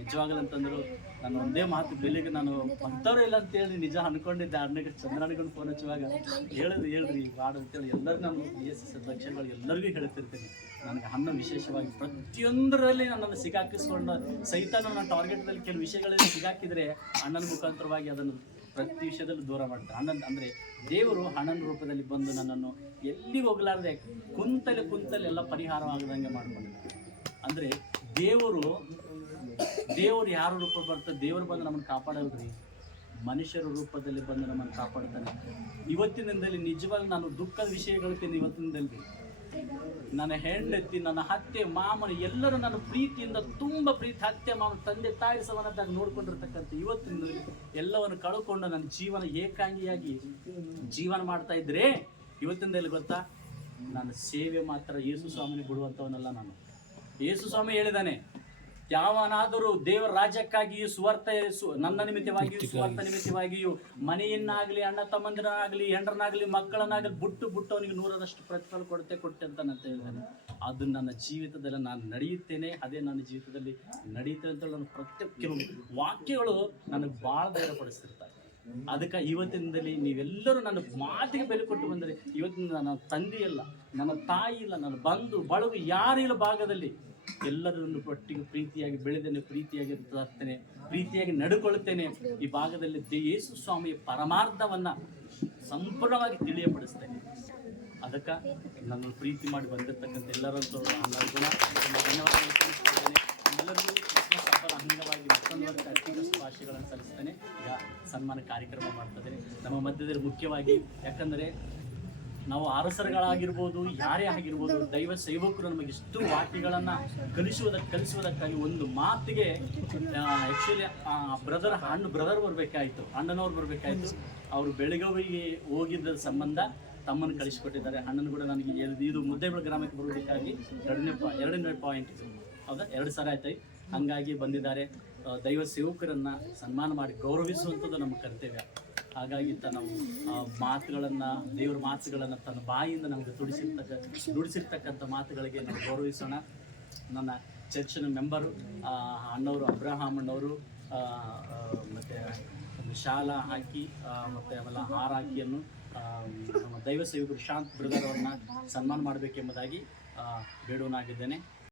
ನಿಜವಾಗಲಂತಂದ್ರು ನಾನು ಒಂದೇ ಮಾತು ಬೆಲೆಗೆ ನಾನು ಅಂಥವ್ರೇ ಇಲ್ಲ ಅಂತೇಳಿ ನಿಜ ಅನ್ಕೊಂಡಿದ್ದೆ. ಅಣ್ಣಗೆ ಚಂದ್ರನಿಗೊಂದು ಫೋನ್ ಹಚ್ಚುವಾಗ ಹೇಳ್ರಿ ಬಾಡು ಅಂತೇಳಿ ಎಲ್ಲರಿಗೂ ನಾನು BSS ಅಧ್ಯಕ್ಷಗಳು ಎಲ್ಲರಿಗೂ ಹೇಳ್ತಿರ್ತೀನಿ. ನನಗೆ ಅನ್ನ ವಿಶೇಷವಾಗಿ ಪ್ರತಿಯೊಂದರಲ್ಲಿ ನನ್ನನ್ನು ಸಿಗಾಕಿಸ್ಕೊಂಡು ಸಹಿತ ನನ್ನ ಟಾರ್ಗೆಟ್ದಲ್ಲಿ ಕೆಲವು ವಿಷಯಗಳಲ್ಲಿ ಸಿಗಾಕಿದರೆ ಅಣ್ಣನ ಮುಖಾಂತರವಾಗಿ ಅದನ್ನು ಪ್ರತಿ ವಿಷಯದಲ್ಲೂ ದೂರ ಮಾಡ್ತಾರೆ. ಅಣ್ಣನ ಅಂದರೆ ದೇವರು ಹಣನ ರೂಪದಲ್ಲಿ ಬಂದು ನನ್ನನ್ನು ಎಲ್ಲಿ ಹೋಗಲಾರ್ದೆ ಕುಂತಲೆ ಎಲ್ಲ ಪರಿಹಾರವಾಗದಂಗೆ ಮಾಡ್ಕೊಂಡಿದ್ದಾರೆ. ಅಂದರೆ ದೇವರು ಯಾರ ರೂಪ ಬರ್ತದೆ, ದೇವರು ಬಂದು ನಮ್ಮನ್ನು ಕಾಪಾಡಲ್ರಿ, ಮನುಷ್ಯರ ರೂಪದಲ್ಲಿ ಬಂದು ನಮ್ಮನ್ನು ಕಾಪಾಡ್ತಾನೆ. ಇವತ್ತಿನಿಂದಲೇ ನಿಜವಾಗಿ ನಾನು ದುಃಖದ ವಿಷಯಗಳು ಇವತ್ತಿನಿಂದಲೇ ನನ್ನ ಹೆಂಡತಿ, ನನ್ನ ಅತ್ತೆ, ಮಾಮನ ಎಲ್ಲರೂ ನನ್ನ ಪ್ರೀತಿಯಿಂದ ತುಂಬ ಪ್ರೀತಿ, ಅತ್ತೆ ಮಾಮ, ತಂದೆ ತಾಯಿ ಸಮಾನದಾಗ ನೋಡ್ಕೊಂಡಿರ್ತಕ್ಕಂಥ ಇವತ್ತಿನ ಎಲ್ಲವನ್ನು ಕಳ್ಕೊಂಡು ನನ್ನ ಜೀವನ ಏಕಾಂಗಿಯಾಗಿ ಜೀವನ ಮಾಡ್ತಾ ಇದ್ರೆ ಇವತ್ತಿಂದ ಗೊತ್ತಾ, ನಾನು ಸೇವೆ ಮಾತ್ರ ಯೇಸು ಸ್ವಾಮಿನ ಬಿಡುವಂಥವನಲ್ಲ. ನಾನು ಯೇಸು ಸ್ವಾಮಿ ಹೇಳಿದಾನೆ, ಯಾವನಾದರೂ ದೇವರ ರಾಜ್ಯಕ್ಕಾಗಿಯೂ ನನ್ನ ನಿಮಿತ್ತವಾಗಿಯೂ ಸ್ವಾರ್ಥ ನಿಮಿತ್ತವಾಗಿಯೂ ಮನೆಯನ್ನಾಗಲಿ ಅಣ್ಣ ತಮ್ಮಂದಿರನಾಗಲಿ ಹೆಂಡ್ರನಾಗಲಿ ಮಕ್ಕಳನ್ನಾಗಲಿ ಬಿಟ್ಟು ಅವನಿಗೆ 100ರಷ್ಟು ಪ್ರತಿಫಲ ಕೊಟ್ಟೆ ಅಂತ ನಾನು ಹೇಳಿದ್ದೇನೆ. ಅದು ನನ್ನ ಜೀವಿತದಲ್ಲಿ ನಾನು ನಡೆಯುತ್ತೇನೆ, ಅದೇ ನನ್ನ ಜೀವಿತದಲ್ಲಿ ನಡೆಯುತ್ತೆ ಅಂತ ನನ್ನ ಪ್ರತ್ಯೇಕ ಕೆಲವು ವಾಕ್ಯಗಳು ನನಗೆ ಭಾಳ ಧೈರ್ಯಪಡಿಸ್ತಿರ್ತಾರೆ. ಅದಕ್ಕೆ ಇವತ್ತಿನದಲ್ಲಿ ನೀವೆಲ್ಲರೂ ನನ್ನ ಮಾತಿಗೆ ಬೆಲೆ ಕೊಟ್ಟು ಬಂದರೆ ಇವತ್ತಿನ ನನ್ನ ತಂದೆ ಇಲ್ಲ, ನನ್ನ ತಾಯಿ ಇಲ್ಲ, ನನ್ನ ಬಂಧು ಬಳಗು ಯಾರಿಲ್ಲ ಭಾಗದಲ್ಲಿ ಎಲ್ಲರನ್ನು ಒಟ್ಟಿಗೆ ಪ್ರೀತಿಯಾಗಿ ಬೆಳೆದೇನೆ, ಪ್ರೀತಿಯಾಗಿ ಇರ್ತೇನೆ, ಪ್ರೀತಿಯಾಗಿ ನಡ್ಕೊಳ್ಳುತ್ತೇನೆ. ಈ ಭಾಗದಲ್ಲಿ ಯೇಸು ಸ್ವಾಮಿಯ ಪರಮಾರ್ಥವನ್ನು ಸಂಪೂರ್ಣವಾಗಿ ತಿಳಿಯಪಡಿಸ್ತೇನೆ. ಅದಕ್ಕೆ ನನ್ನನ್ನು ಪ್ರೀತಿ ಮಾಡಿ ಬಂದಿರತಕ್ಕಂಥ ಎಲ್ಲರಂತೂ ಎಲ್ಲರಿಗೂ ಕ್ರಿಸ್ಮಸ್ ಹಬ್ಬದ ಅಂಗವಾಗಿ ಮತ್ತೊಂದು ಅತ್ಯಂತ ಶುಭಾಶಯಗಳನ್ನು ಸಲ್ಲಿಸ್ತೇನೆ. ಈಗ ಸನ್ಮಾನ ಕಾರ್ಯಕ್ರಮ ಮಾಡ್ತಿದ್ದೇನೆ ನಮ್ಮ ಮಧ್ಯದಲ್ಲಿ. ಮುಖ್ಯವಾಗಿ ಯಾಕಂದರೆ ನಾವು ಅರಸರುಗಳಾಗಿರ್ಬೋದು, ಯಾರೇ ಆಗಿರ್ಬೋದು, ದೈವ ಸೇವಕರು ನಮಗೆ ಇಷ್ಟು ವಾಕ್ಯಗಳನ್ನು ಕಲಿಸುವುದಕ್ಕಾಗಿ ಒಂದು ಮಾತಿಗೆ ಆ್ಯಕ್ಚುಲಿ ಬ್ರದರ್ ಬರಬೇಕಾಯಿತು, ಅಣ್ಣನವ್ರು ಬರಬೇಕಾಯಿತು. ಅವರು ಬೆಳಗಾವಿಗೆ ಹೋಗಿದ್ದ ಸಂಬಂಧ ತಮ್ಮನ್ನು ಕಳಿಸಿಕೊಟ್ಟಿದ್ದಾರೆ. ಅಣ್ಣನ ಕೂಡ ನನಗೆ ಇದು ಮುದ್ದೇಬಿಳ ಗ್ರಾಮಕ್ಕೆ ಬರೋದಕ್ಕಾಗಿ ಎರಡನೇ ಪಾಯಿಂಟ್ ಹೌದಾ 2 ಸಲ ಆಯ್ತು. ಹಾಗಾಗಿ ಬಂದಿದ್ದಾರೆ. ದೈವ ಸೇವಕರನ್ನು ಸನ್ಮಾನ ಮಾಡಿ ಗೌರವಿಸುವಂಥದ್ದು ನಮ್ಮ ಕರ್ತವ್ಯ. ಹಾಗಾಗಿ ನಾವು ಮಾತುಗಳನ್ನು, ದೇವರ ಮಾತುಗಳನ್ನು ತನ್ನ ಬಾಯಿಯಿಂದ ನಮಗೆ ನುಡಿಸಿರ್ತಕ್ಕಂಥ ಮಾತುಗಳಿಗೆ ನಾವು ಗೌರವಿಸೋಣ. ನನ್ನ ಚರ್ಚಿನ ಮೆಂಬರು ಅಣ್ಣವರು ಅಬ್ರಹಾಮ್ ಅಣ್ಣವರು ಮತ್ತು ಒಂದು ಶಾಲಾ ಹಾಕಿ ಮತ್ತು ಆಮೇಲೆ ಹಾರ ಹಾಕಿಯನ್ನು ನಮ್ಮ ದೈವ ಸೇವಕರು ಶಾಂತ್ ಬ್ರದರ್ ಅವ್ರನ್ನ ಸನ್ಮಾನ ಮಾಡಬೇಕೆಂಬುದಾಗಿ ಬೇಡುವನಾಗಿದ್ದೇನೆ.